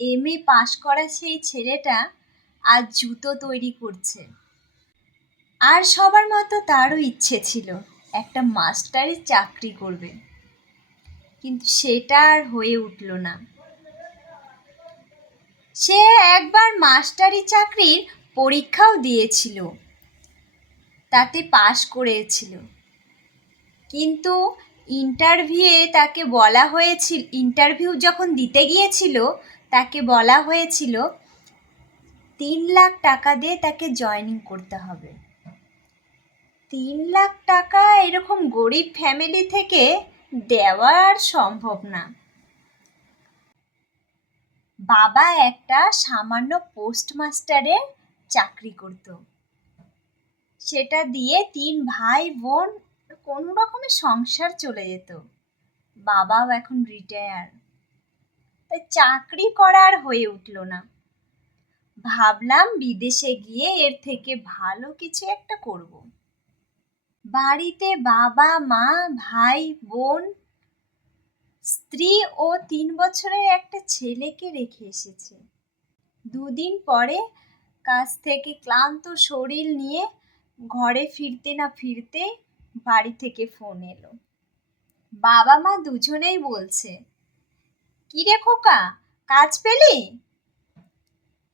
MA পাশ করা সেই ছেলেটা আজ জুতো তৈরি করছে। আর সবার মতো তারও ইচ্ছে ছিল একটা মাস্টারি চাকরি করবে, কিন্তু সেটা আর হয়ে উঠল না। সে একবার মাস্টারি চাকরির পরীক্ষাও দিয়েছিল, তাতে পাশ করেছিল, কিন্তু ইন্টারভিউ যখন দিতে গিয়েছিল তাকে বলা হয়েছিল 3 লাখ টাকা দিয়ে তাকে জয়েনিং করতে হবে। 3 লাখ টাকা এরকম গরিব ফ্যামিলি থেকে দেওয়া আর সম্ভব না। বাবা একটা সামান্য পোস্টমাস্টারের চাকরি করত, সেটা দিয়ে 3 ভাই বোন কোনো রকমে সংসার চলে যেত। বাবাও এখন রিটায়ার, তাই চাকরি করা আর হয়ে উঠল না। ভাবলাম বিদেশে গিয়ে এর থেকে ভালো কিছু একটা করব। বাড়িতে বাবা মা ভাই বোন স্ত্রী ও 3 বছরের একটা ছেলেকে রেখে এসেছে। 2 দিন পরে কাজ থেকে ক্লান্ত শরীর নিয়ে ঘরে ফিরতে না ফিরতে বাড়ি থেকে ফোন এলো। বাবা মা দুজনেই বলছে, কি রে খোকা, কাজ পেলি?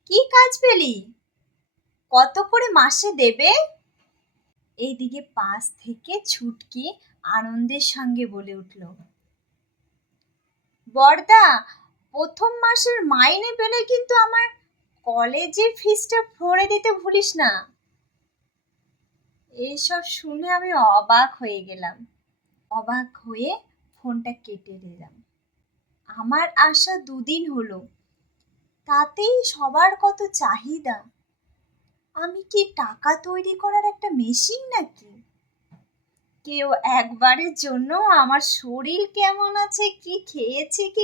কি কাজ পেলি? কত করে মাসে দেবে? এইদিকে পাশ থেকে ছুটকি আনন্দের সঙ্গে বলে উঠল, বড়দা, প্রথম মাসের মাইনে পেলে কিন্তু আমার কলেজের ফিসটা ভরে দিতে ভুলিস না। এইসব শুনে আমি অবাক হয়ে গেলাম। অবাক হয়ে ফোনটা কেটে দিলাম। আমার আসা 2 দিন হলো, তাতেই সবার কত চাহিদা। আমি কি টাকা তৈরি করার একটা মেশিন নাকি? কেউ একবারের জন্য আমার শরীর কেমন আছে, কি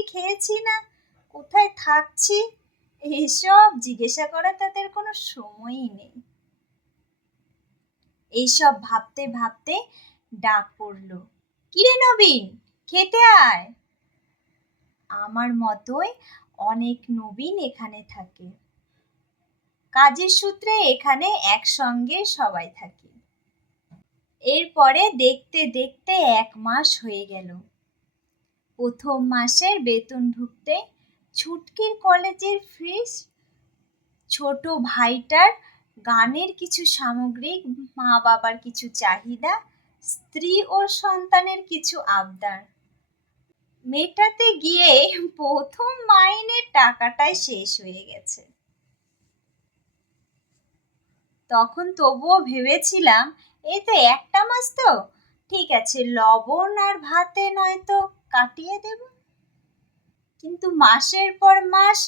খেয়েছি না, কোথায় থাকছি, এইসব জিজ্ঞাসা করার তাদের কোনো সময়ই নেই। এইসব ভাবতে ভাবতে ডাক পড়লো, কিরে নবীন, খেতে আয়। আমার মতোই অনেক নবীন এখানে থাকে, কাজের সূত্রে এখানে একসঙ্গে সবাই থাকি। এরপরে দেখতে দেখতে 1 মাস হয়ে গেল। প্রথম মাসের বেতন ঢুকতে ছুটকির কলেজের ফিস, ছোট ভাইটার গানের কিছু সামগ্রিক, মা বাবার কিছু চাহিদা, স্ত্রী ও সন্তানের কিছু আবদার মেটাতে গিয়ে প্রথম মাইনের টাকাটাই শেষ হয়ে গেছে। তখন তবুও ভেবেছিলাম এই তো একটা মাস, তো ঠিক আছে, লবণ আর ভাতে নয়তো কাটিয়ে দেব। কিন্তু মাসের পর মাস,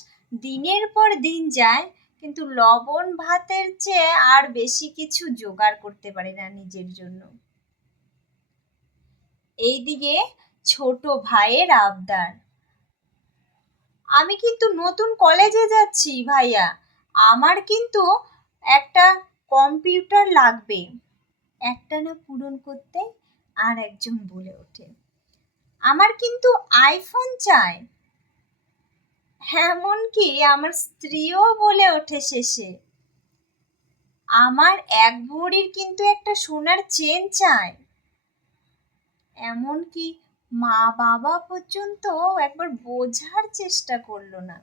দিনের পর দিন যায়, কিন্তু লবণ ভাতের চেয়ে আর বেশি কিছু জোগাড় করতে পারি না নিজের জন্য। এইদিকে ছোট ভাইয়ের আবদার, আমি কিন্তু নতুন কলেজে যাচ্ছি ভাইয়া, আমার কিন্তু একটা কম্পিউটার লাগবে। একটা না পূরণ করতে আর একজন বলে ওঠে, আমার কিন্তু আইফোন চাই। এমনকি আমার স্ত্রীও বলে ওঠে শেষে, আমার 1 ভরির কিন্তু একটা সোনার চেন চাই। এমনকি মা বাবা পর্যন্ত একবার বোঝার চেষ্টা করলো না।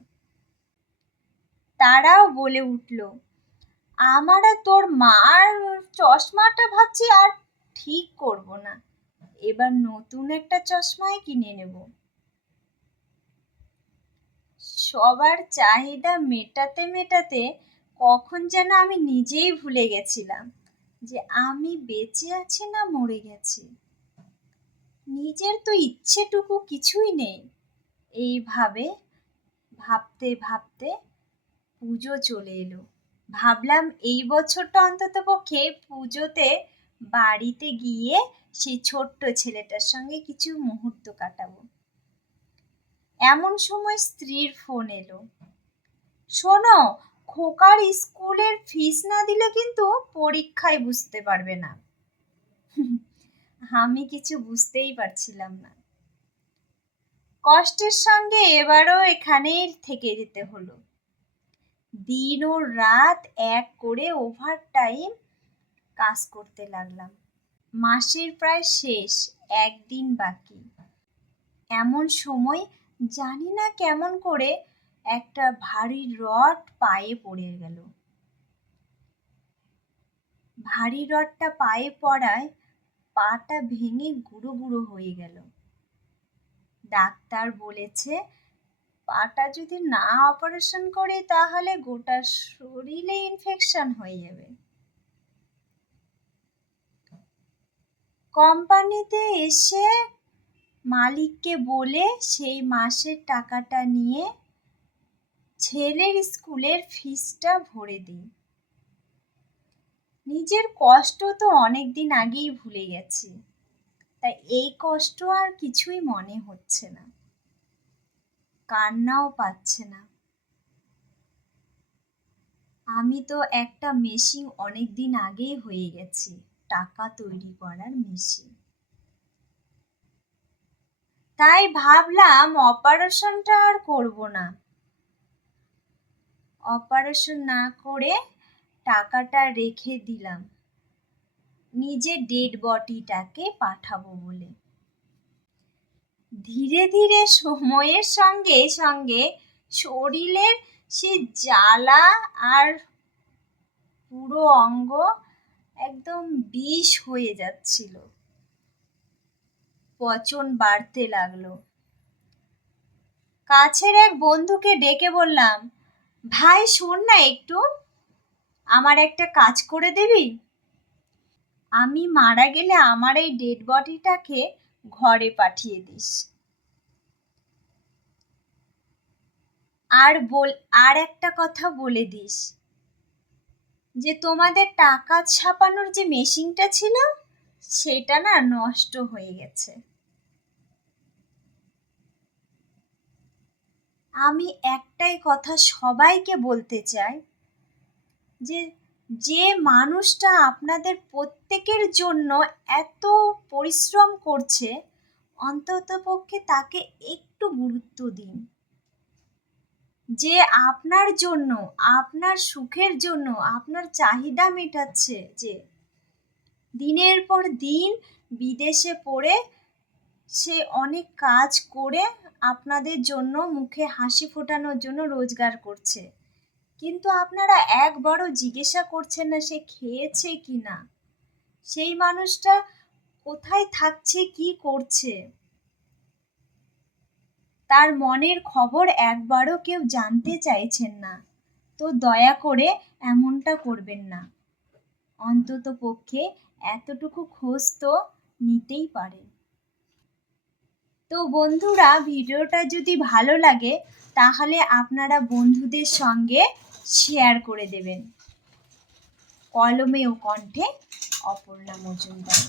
তারাও বলে উঠল, আমার আর তোর মার চশমাটা ভাবছি আর ঠিক করব না, এবার নতুন একটা চশমাই কিনে নেব। সবার চাহিদা মেটাতে মেটাতে কখন যেন আমি নিজেই ভুলে গেছিলাম যে আমি বেঁচে আছি না মরে গেছি। নিজের তো ইচ্ছেটুকু কিছুই নেই। এইভাবে ভাবতে ভাবতে পুজো চলে এলো। ভাবলাম এই বছরটা অন্তত পক্ষে পুজোতে বাড়িতে গিয়ে সেই ছোট্ট ছেলেটার সঙ্গে কিছু মুহূর্ত কাটাবো। এমন সময় স্ত্রীর ফোন এলো, শোনো, খোকার স্কুলের ফিস না দিলে কিন্তু পরীক্ষায় বুঝতে পারবে না। আমি কিছু বুঝতেই পারছিলাম না। কষ্টের সঙ্গে এবারও এখানেই থেকে যেতে হলো। দিন ও রাত এক করে ওভারটাইম কাজ করতে লাগলাম। মাসের প্রায় শেষ, একদিন বাকি। এমন সময় জানি না কেমন করে একটা ভারী রড পায়ে পড়ে গেল। ভারী রডটা পায়ে পড়ায় পাটা ভেঙে গুঁড়ো গুঁড়ো হয়ে গেল। ডাক্তার বলেছে পাটা যদি না অপারেশন করি তাহলে গোটা শরীরে ইনফেকশন হয়ে যাবে। কোম্পানিতে এসে মালিককে বলে সেই মাসের টাকাটা নিয়ে ছেলের স্কুলের ফিসটা ভরে দিই। নিজের কষ্ট তো অনেকদিন আগেই ভুলে গেছি, তাই এই কষ্ট আর কিছুই মনে হচ্ছে না, কান্নাও পাচ্ছে না। আমি তো একটা মেশিন অনেকদিন আগেই হয়ে গেছি, টাকা তৈরি করার মেশিন। তাই ভাবলাম অপারেশনটা আর করব না। অপারেশন না করে টাকাটা রেখে দিলাম নিজের ডেড বডিটাকে পাঠাবো বলে। ধীরে ধীরে সময়ের সঙ্গে সঙ্গে শরীরের সে জ্বালা আর পুরো অঙ্গ একদম বিষ হয়ে যাচ্ছিল, পচন বাড়তে লাগলো। কাছের এক বন্ধুকে ডেকে বললাম, ভাই শোন না একটু, আমার একটা কাজ করে দিবি? আমি মারা গেলে আমার এই ডেড বডিটাকে ঘরে পাঠিয়ে দিস। আর একটা কথা বলে দিস যে তোমাদের টাকা ছাপানোর যে মেশিনটা ছিল সেটা না নষ্ট হয়ে গেছে। আমি একটাই কথা সবাইকে বলতে চাই যে যে মানুষটা আপনাদের প্রত্যেকের জন্য এত পরিশ্রম করছে, অন্ততপক্ষে তাকে একটু গুরুত্ব দিন। যে আপনার জন্য, আপনার সুখের জন্য, আপনার চাহিদা মেটাচ্ছে, যে দিনের পর দিন বিদেশে পড়ে সে অনেক কাজ করে আপনাদের জন্য মুখে হাসি ফোটানোর জন্য রোজগার করছে, কিন্তু আপনারা একবারও জিজ্ঞাসা করছেন না সে খেয়েছে কি না, সেই মানুষটা কোথায় থাকছে, কি করছে, তার মনের খবর একবারও কেউ জানতে চাইছেন না। তো দয়া করে এমনটা করবেন না। অন্তত পক্ষে এতটুকু খোঁজ তো নিতেই পারেন। তো বন্ধুরা, ভিডিওটা যদি ভালো লাগে তাহলে আপনারা বন্ধুদের সঙ্গে শেয়ার করে দেবেন। কলমে ও কণ্ঠে, অপর্ণা মজুমদার।